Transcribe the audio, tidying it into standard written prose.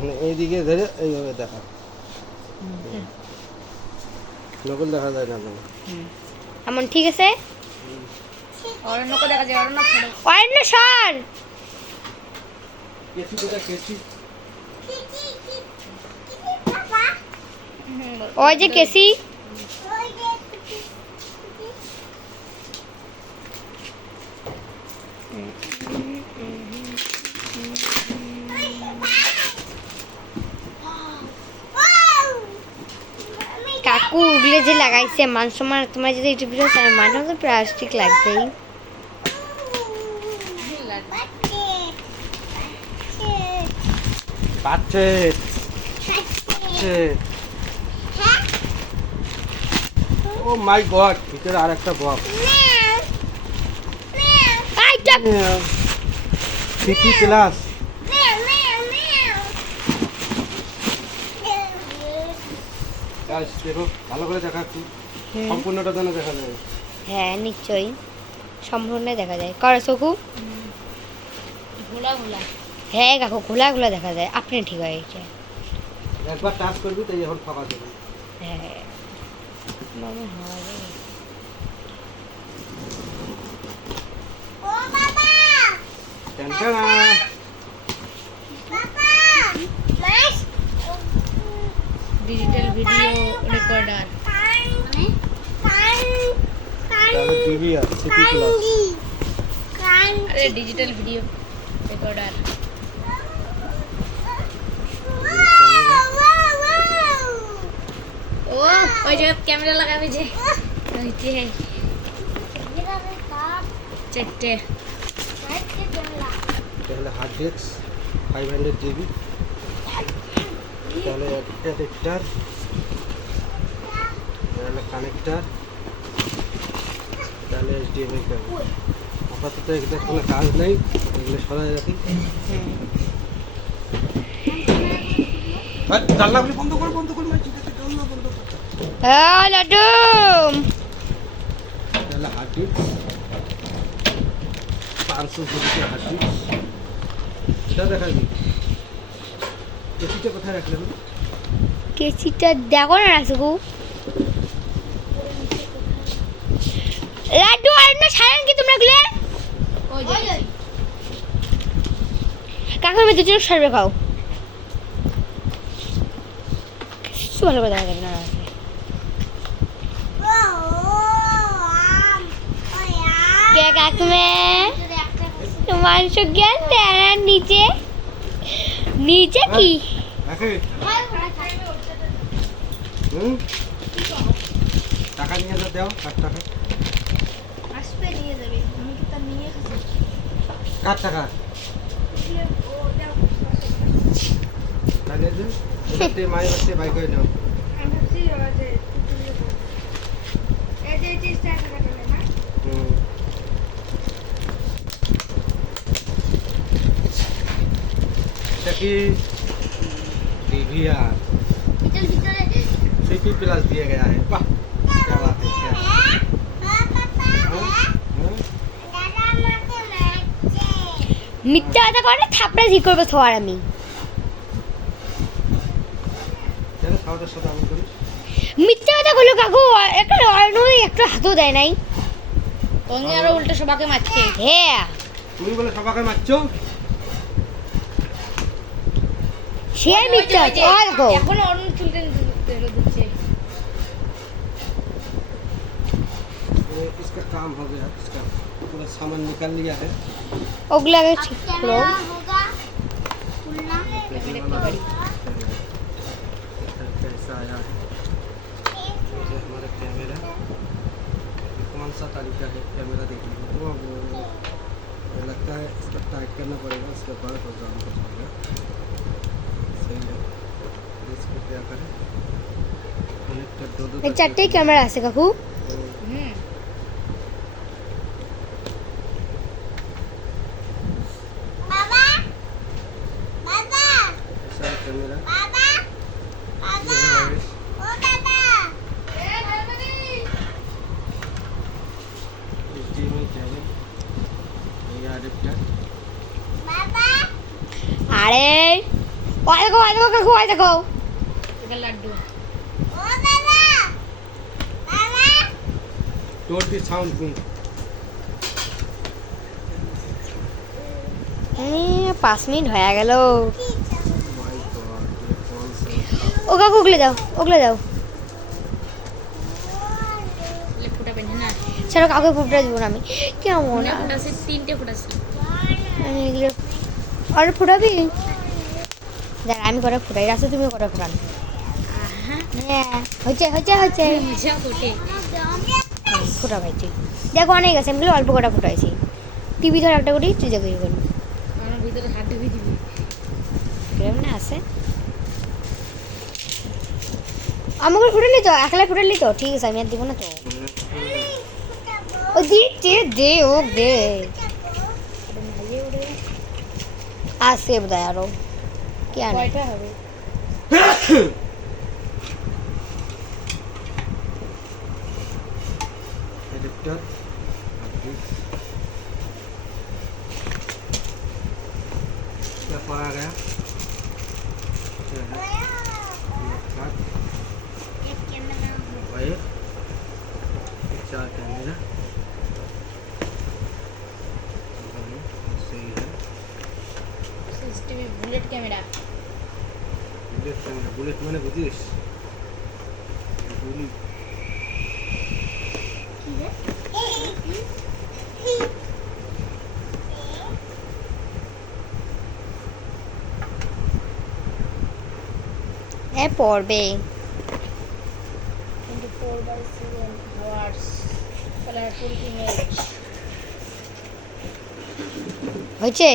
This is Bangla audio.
মানে এইদিকে ধরে এইভাবে দেখা, নকল দেখা যায় না কোনো। এমন ঠিক আছে। অরণ্যকে দেখা যায়, অরণ্য ছাড়ো। অরণ্য সর। কেচি কোথায় কেচি? ওই যে কেসি। কাকু ওগুলো যে লাগাইছে মান সম্মান, তোমার যদি একটু ভিডিও চাই মানে তো প্লাস্টিক লাগবেই। পাচ্ছে ও মাই গড, ভিতরে আর একটা বক। City class. দেখো ভালো করে দেখা, একটু সম্পূর্ণটা যেন দেখা যায়। হ্যাঁ নিশ্চয়ই সম্পূর্ণ দেখা যায়। করে চকু ঘোলা ঘোলা। হ্যাঁ কাকু ঘোলা ঘোলা দেখা যায়। আপনি ঠিক হয়ে গেছে। একবার টাচ করবি তাই এখন ফাঁকা দেবে। হ্যাঁ মনে হয়। টেনশন না। Digital video recorder. তাহলে টিভি আর সিটি ক্লাস। আরে ডিজিটাল ভিডিও রেকর্ডার। ও ওই যে ক্যামেরা লাগাবে যে, ওই যে চারটে। তাহলে হার্ড ডিস্ক 500 জিবি, তাহলে অ্যাডাপ্টার, তাহলে কানেক্টার, তাহলে এইচডিএমআই কেবল। আপাতত এগুলো কোনো কাজ নেই, এগুলো সরাই রাখি। জানলাগুলি বন্ধ কর, বন্ধ কর, ঠিক আছে, জানলা বন্ধ কর। হ্যাঁ লাড্ডু তাহলে hard disk 500 GB hard disk, এটা দেখা দিই। এসিটা কোথায় রাখলেন? কেসিটা দেখো না রাসুকু। লাড্ডু অরণ্য ছাড়েন কি তোমরা গুলো? ওই যে কাকুর মেয়ে দুজন সরবে খাও। কিছু ভালো করে দেখা যাবে না। কে কাকু মেয়ে মাংস জ্ঞান দেয় নিচে নিচে কি রাখে টাকা নিয়ে যা, দাও 4 টাকা। আসবে নিয়ে যাবে, আমি কি তা নিয়ে এসেছি। 4 টাকা তাহলে যে এটাতে মায়ের বাচ্চা বাই করে নাও। আমি ভাবছি যে এই যে এই টাকা কাটবে না। এটা কি टीवीआर सिटी प्लस दिया गया है। वाह क्या बात है, क्या মিথ্যা কথা করে থাপড়া ঝি করবে থোয়ার আমি। चलो खाওয়াটা সাথে আমি করি। মিথ্যা কথা বলো কাকু, একটা অরণ্য একটা হাতও দেয় নাই। তুমি আরো উল্টো সবাইকে মারছে। হ্যাঁ তুমি বলে সবাইকে মারছো। সে মিথ্যা দেখো। এখন অন্য চুলতে দিচ্ছে। इसका काम हो गया, इसका पूरा सामान निकाल लिया है। ওগুলো আগে ঠিক করো। कैसा आया है ये हमारा कैमरा, कौन सा तरीका है कैमरा देखने का। वो लगता है इसका टाइट करना पड़ेगा, इसके बाद प्रोग्राम हो जाएगा। सही है, इसको क्या करें, कनेक्टर दो এই চারটেই ক্যামেরা আছে কাকু। হুম ऐसा कैमरा HDMI केबल, ये अडेप्टर। আরে ওই দেখো কাকু ওই দেখো এটা Laddu don't be sound boom 5 মিনিট হয়ে গেল माय गॉड ये कौन सा ও কাকু ওগলে যাও লে ফুটাবেন না ছাড়ো কাউকে ফুটে দিব না আমি কেমন না ফুটাছে 3টে ফুটাছি আমি এগুলো আর ফুটাবি দেখ আমি করে ফুটাই রাস্তা তুমি করে ফুটান আহা হ্যাঁ হচ্ছে মজা ওঠে ফুটা ভাইছি দেখো অনেক আছে আমি অল্প কটা ফুটাইছি টিভি ধর একটা করি তুই দেখি করবি আমার ভিতরে হাত ঢুকিয়ে দিবি কিরম না আছে আমাকে ফুটালি তো একলাই ফুটালি তো ঠিক আছে আমি আর দিব না তো ও দে ও দে আসে বোধহয় আরো কি আনে কয়টা হবে एडिटर क्या पढ़ा गया क्या है एक कैमरा वायर 4 कैमरा सही है সিস্টেমে বুলেট ক্যামেরা बुलेट मैंने बुझिस गुली পড়বে 24/7 hours কালার 20 মিনিট হয়েছে